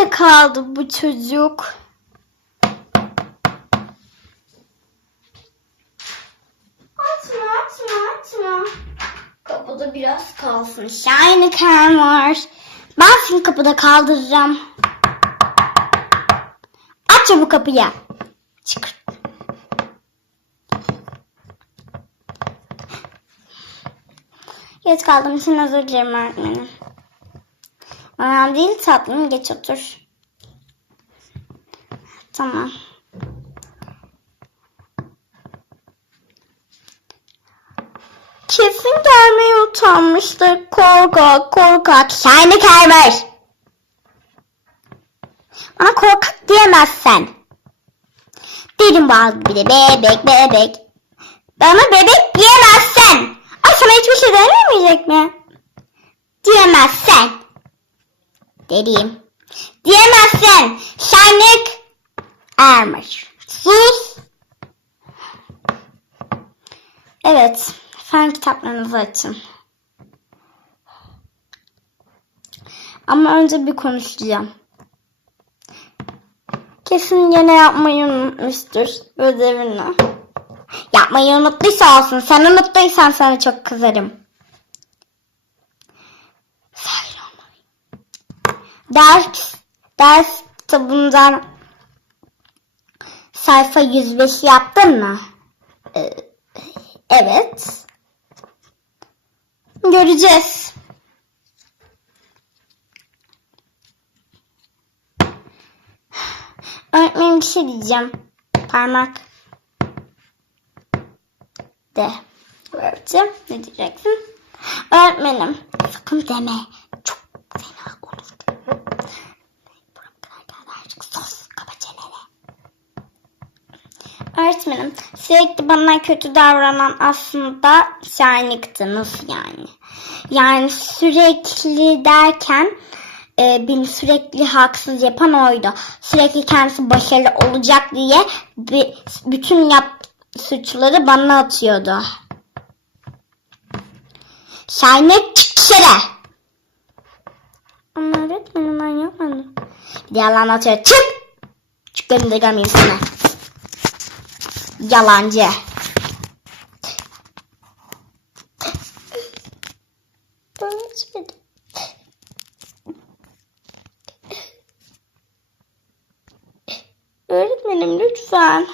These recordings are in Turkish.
Nerede kaldı bu çocuk? Açma açma açma. Kapıda biraz kalsın. Shiny can var. Ben seni kapıda kaldıracağım. Aç bu kapıyı. Çıkır. Geç kaldım için özür dilerim öğretmenim. Önemli değil tatlım geç otur. Tamam. Kesin gelmeye utanmıştır. Korkak korkak. Shiny Carver. Bana korkak diyemezsen. Dedim bazı bir de bebek bebek. Bana bebek diyemezsen. Ay sana hiçbir şey denemeyecek mi? Diyemezsen. Dediğim. Diyemezsin. Şenlik ermiş. Sus. Evet. Fen kitaplarınızı açın. Ama önce bir konuşacağım. Kesin yine yapmayı unutmuştur ödevini. Yapmayı unuttuysa olsun. Sen unuttuysan sana çok kızarım. Ders, ders kitabından sayfa 105 yaptın mı? Ee, evet. Göreceğiz. Öğretmenim bir şey diyeceğim. Parmak. De. Öğretmenim ne diyeceksin? Öğretmenim sakın deme. Öğretmenim sürekli bana kötü davranan aslında. Nasıl yani? Yani sürekli derken e, beni sürekli haksız yapan oydu. Sürekli kendisi başarılı olacak diye bütün yap suçları bana atıyordu. Şenlik çık dışarı. Ama öğretmenim ben yapmadım. Bir de yalan atıyor. Çık! Çık önümde görmeyeyim. Yalancı. Öğretmenim. Öğretmenim lütfen.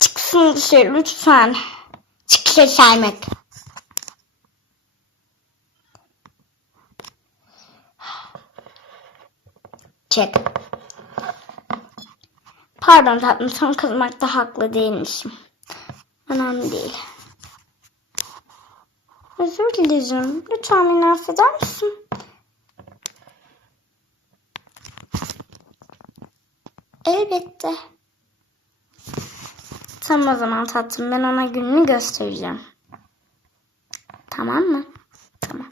Çıksın dışarı lütfen. Çık dışarı Çek. Pardon tatlım sana kızmakta haklı değilmişim. Önemli değil. Özür dilerim. Lütfen beni affeder misin? Elbette. Tamam o zaman tatlım ben ona gününü göstereceğim. Tamam mı? Tamam.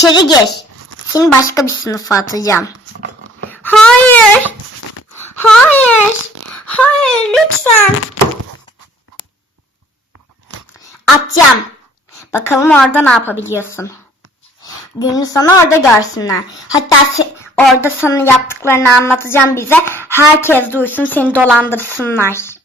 İçeri gir. Seni başka bir sınıfa atacağım. Hayır. Hayır. Hayır lütfen. Atacağım. Bakalım orada ne yapabiliyorsun. Gününü sana orada görsünler. Hatta orada sana yaptıklarını anlatacağım bize. Herkes duysun seni dolandırsınlar.